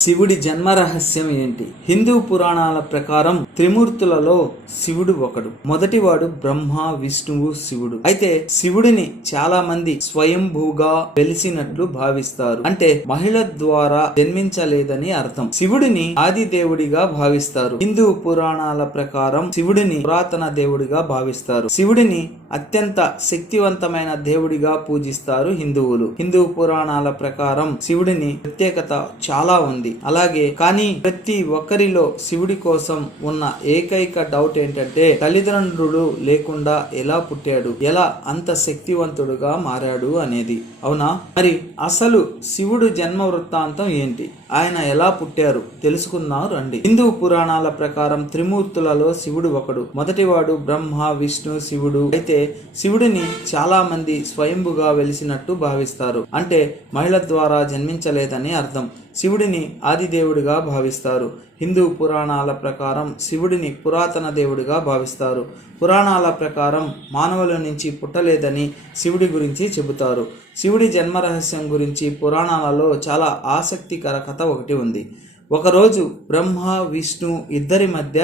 శివుడి జన్మ రహస్యం ఏంటి? హిందూ పురాణాల ప్రకారం త్రిమూర్తులలో శివుడు ఒకడు. మొదటివాడు బ్రహ్మ, విష్ణువు, శివుడు. అయితే శివుడిని చాలా మంది స్వయంభూగా వెలిసినట్లు భావిస్తారు. అంటే మహిళ ద్వారా జన్మించలేదని అర్థం. శివుడిని ఆది దేవుడిగా భావిస్తారు. హిందూ పురాణాల ప్రకారం శివుడిని పురాతన దేవుడిగా భావిస్తారు. శివుడిని అత్యంత శక్తివంతమైన దేవుడిగా పూజిస్తారు హిందువులు. హిందూ పురాణాల ప్రకారం శివుడిని ప్రత్యేకత చాలా ఉంది. అలాగే కానీ ప్రతి ఒక్కరిలో శివుడి కోసం ఉన్న ఏకైక డౌట్ ఏంటంటే తల్లిదండ్రులు లేకుండా ఎలా పుట్టాడు, ఎలా అంత శక్తివంతుడుగా మారాడు అనేది. అవునా? మరి అసలు శివుడు జన్మ వృత్తాంతం ఏంటి? ఆయన ఎలా పుట్టారు తెలుసుకుందాం రండి. హిందూ పురాణాల ప్రకారం త్రిమూర్తులలో శివుడు ఒకడు. మొదటివాడు బ్రహ్మ, విష్ణు, శివుడు. అయితే శివుడిని చాలా మంది స్వయంభుగా వెలిసినట్టు భావిస్తారు. అంటే మహిళ ద్వారా జన్మించలేదని అర్థం. శివుడిని ఆదిదేవుడిగా భావిస్తారు. హిందూ పురాణాల ప్రకారం శివుడిని పురాతన దేవుడిగా భావిస్తారు. పురాణాల ప్రకారం మానవుల నుంచి పుట్టలేదని శివుడి గురించి చెబుతారు. శివుడి జన్మ రహస్యం గురించి పురాణాలలో చాలా ఆసక్తికర కథ ఒకటి ఉంది. ఒకరోజు బ్రహ్మ, విష్ణు ఇద్దరి మధ్య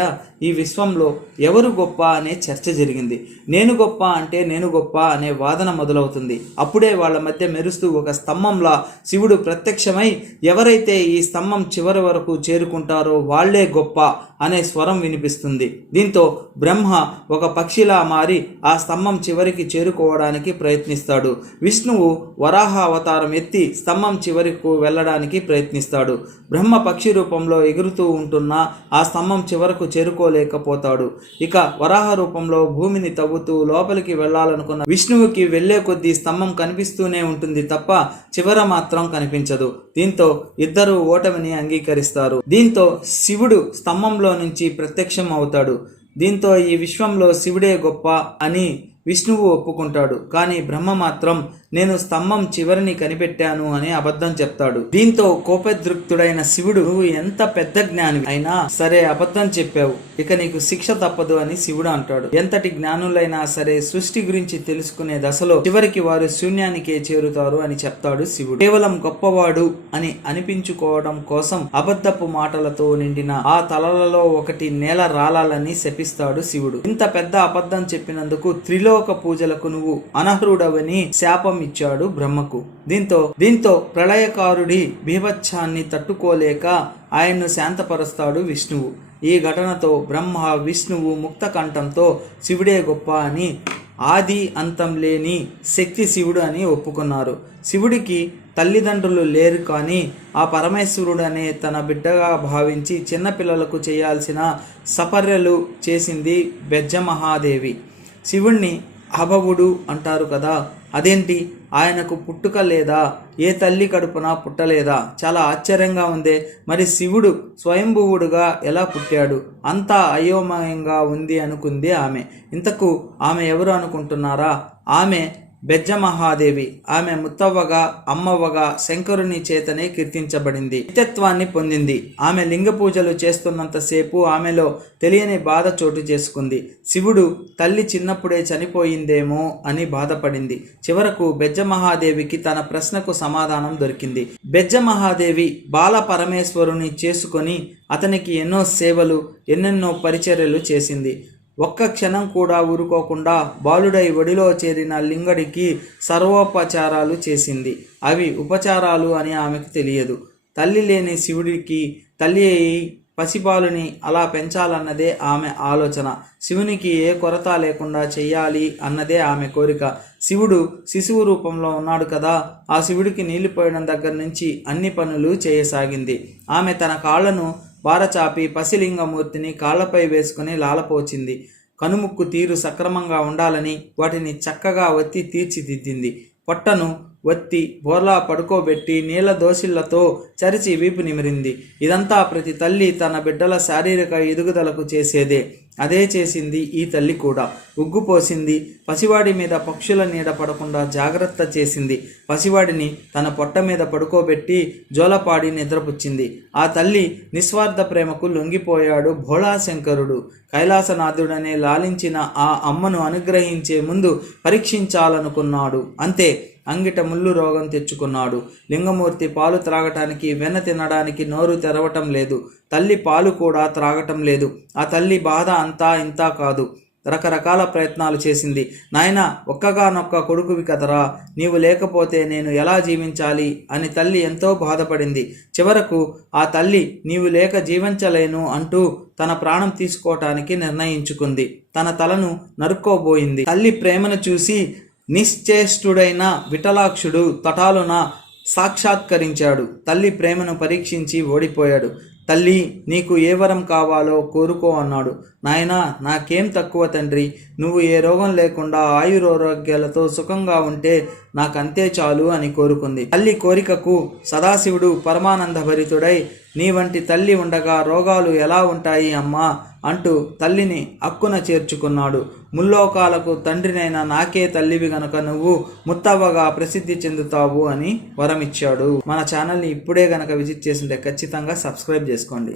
ఈ విశ్వంలో ఎవరు గొప్ప అనే చర్చ జరిగింది. నేను గొప్ప అంటే నేను గొప్ప అనే వాదన మొదలవుతుంది. అప్పుడే వాళ్ళ మధ్య మెరుస్తూ ఒక స్తంభంలా శివుడు ప్రత్యక్షమై ఎవరైతే ఈ స్తంభం చివరి వరకు చేరుకుంటారో వాళ్లే గొప్ప అనే స్వరం వినిపిస్తుంది. దీంతో బ్రహ్మ ఒక పక్షిలా మారి ఆ స్తంభం చివరికి చేరుకోవడానికి ప్రయత్నిస్తాడు. విష్ణువు వరాహ అవతారం ఎత్తి స్తంభం చివరకు వెళ్ళడానికి ప్రయత్నిస్తాడు. బ్రహ్మ పక్షి రూపంలో ఎగురుతూ ఉంటున్న ఆ స్తంభం చివరకు చేరుకోలేకపోతాడు. ఇక వరాహ రూపంలో భూమిని తవ్వుతూ లోపలికి వెళ్ళాలనుకున్న విష్ణువుకి వెళ్లే కొద్దీ స్తంభం కనిపిస్తూనే ఉంటుంది తప్ప చివర మాత్రం కనిపించదు. దీంతో ఇద్దరు ఓటమిని అంగీకరిస్తారు. దీంతో శివుడు స్తంభంలో నుంచి ప్రత్యక్షం అవుతాడు. దీంతో ఈ విశ్వంలో శివుడే గొప్ప అని విష్ణువు ఒప్పుకుంటాడు. కానీ బ్రహ్మ మాత్రం నేను స్తంభం చివరిని కనిపెట్టాను అని అబద్ధం చెప్తాడు. దీంతో కోపద్రుక్తుడైన శివుడు నువ్వు ఎంత పెద్ద జ్ఞాని అయినా సరే అబద్ధం చెప్పావు, ఇక నీకు శిక్ష తప్పదు అని శివుడు అంటాడు. ఎంతటి జ్ఞానులైనా సరే సృష్టి గురించి తెలుసుకునే దశలో చివరికి వారు శూన్యానికే చేరుతారు అని చెప్తాడు శివుడు. కేవలం గొప్పవాడు అని అనిపించుకోవడం కోసం అబద్ధపు మాటలతో నిండిన ఆ తలలలో ఒకటి నేల రాలాలని శపిస్తాడు శివుడు. ఇంత పెద్ద అబద్ధం చెప్పినందుకు త్రిలోక పూజలకు నువ్వు అనర్హుడవని శాపం ఇచ్చాడు బ్రహ్మకు. దీంతో ప్రళయకారుడి బీభత్సాన్ని తట్టుకోలేక ఆయన్ను శాంతపరుస్తాడు విష్ణువు. ఈ ఘటనతో బ్రహ్మ, విష్ణువు ముక్త కంఠంతో శివుడే గొప్ప అని, ఆది అంతం లేని శక్తి శివుడు అని ఒప్పుకున్నారు. శివుడికి తల్లిదండ్రులు లేరు, కానీ ఆ పరమేశ్వరుడు అనే తన బిడ్డగా భావించి చిన్నపిల్లలకు చేయాల్సిన సపర్యలు చేసింది బెజ్జమహాదేవి. శివుణ్ణి అభవుడు అంటారు కదా, అదేంటి? ఆయనకు పుట్టుక లేదా? ఏ తల్లి కడుపున పుట్టలేదా? చాలా ఆశ్చర్యంగా ఉందే. మరి శివుడు స్వయంభువుడుగా ఎలా పుట్టాడు? అంతా అయోమయంగా ఉంది అనుకుంది ఆమె. ఇంతకు ఆమె ఎవరు అనుకుంటున్నారా? ఆమె బెజ్జమహాదేవి. ఆమె ముత్తవ్వగా, అమ్మవ్వగా శంకరుని చేతనే కీర్తించబడింది, నిత్యత్వాన్ని పొందింది. ఆమె లింగ పూజలు చేస్తున్నంతసేపు ఆమెలో తెలియని బాధ చోటు చేసుకుంది. శివుడు తల్లి చిన్నప్పుడే చనిపోయిందేమో అని బాధపడింది. చివరకు బెజ్జమహాదేవికి తన ప్రశ్నకు సమాధానం దొరికింది. బెజ్జమహాదేవి బాల పరమేశ్వరుని చేసుకొని అతనికి ఎన్నో సేవలు, ఎన్నెన్నో పరిచర్యలు చేసింది. ఒక్క క్షణం కూడా ఊరుకోకుండా బాలుడై ఒడిలో చేరిన లింగడికి సర్వోపచారాలు చేసింది. అవి ఉపచారాలు అని ఆమెకు తెలియదు. తల్లి లేని శివుడికి తల్లి అయి పసిపాలుని అలా పెంచాలన్నదే ఆమె ఆలోచన. శివునికి ఏ కొరత లేకుండా చెయ్యాలి అన్నదే ఆమె కోరిక. శివుడు శిశువు రూపంలో ఉన్నాడు కదా, ఆ శివుడికి నీళ్లు పోయడం దగ్గర నుంచి అన్ని పనులు చేయసాగింది. ఆమె తన కాళ్లను బారచాపి పసిలింగమూర్తిని కాళ్లపై వేసుకుని లాలపోచింది. కనుముక్కు తీరు సక్రమంగా ఉండాలని వాటిని చక్కగా ఒత్తి తీర్చిదిద్దింది. పొట్టను ఒత్తి బోర్లా పడుకోబెట్టి నీళ్ల దోసిళ్లతో చరిచి వీపు నిమిరింది. ఇదంతా ప్రతి తల్లి తన బిడ్డల శారీరక ఎదుగుదలకు చేసేదే. అదే చేసింది ఈ తల్లి కూడా. ఉగ్గు పోసింది. పసివాడి మీద పక్షుల నీడ పడకుండా జాగ్రత్త చేసింది. పసివాడిని తన పొట్ట మీద పడుకోబెట్టి జోలపాడి నిద్రపుచ్చింది. ఆ తల్లి నిస్వార్థ ప్రేమకు లొంగిపోయాడు భోళాశంకరుడు. కైలాసనాథుడనే లాలించిన ఆ అమ్మను అనుగ్రహించే ముందు పరీక్షించాలనుకున్నాడు. అంతే, అంగిట ముళ్ళు రోగం తెచ్చుకున్నాడు. లింగమూర్తి పాలు త్రాగటానికి, వెన్న తినడానికి నోరు తెరవటం లేదు. తల్లి పాలు కూడా త్రాగటం లేదు. ఆ తల్లి బాధ అంతా ఇంతా కాదు. రకరకాల ప్రయత్నాలు చేసింది. నాయనా, ఒక్కగానొక్క కొడుకువి కదరా, నీవు లేకపోతే నేను ఎలా జీవించాలి అని తల్లి ఎంతో బాధపడింది. చివరకు ఆ తల్లి నీవు లేక జీవించలేను అంటూ తన ప్రాణం తీసుకోవటానికి నిర్ణయించుకుంది. తన తలను నరుక్కోబోయింది. తల్లి ప్రేమను చూసి నిశ్చేష్టుడైన విఠలాక్షుడు తటాలున సాక్షాత్కరించాడు. తల్లి ప్రేమను పరీక్షించి ఓడిపోయాడు. తల్లి, నీకు ఏ వరం కావాలో కోరుకో అన్నాడు. నాయనా, నాకేం తక్కువ తండ్రి, నువ్వు ఏ రోగం లేకుండా ఆయురారోగ్యాలతో సుఖంగా ఉంటే నాకంతే చాలు అని కోరుకుంది. తల్లి కోరికకు సదాశివుడు పరమానంద భరితుడై, నీ వంటి తల్లి ఉండగా రోగాలు ఎలా ఉంటాయి అమ్మా అంటూ తల్లిని అక్కున చేర్చుకున్నాడు. ముల్లోకాలకు తండ్రినైనా నాకే తల్లివి గనుక నువ్వు ముత్తవ్వగా ప్రసిద్ధి చెందుతావు అని వరమిచ్చాడు. మన ఛానల్ని ఇప్పుడే గనక విజిట్ చేసింటే ఖచ్చితంగా సబ్స్క్రైబ్ చేసుకోండి.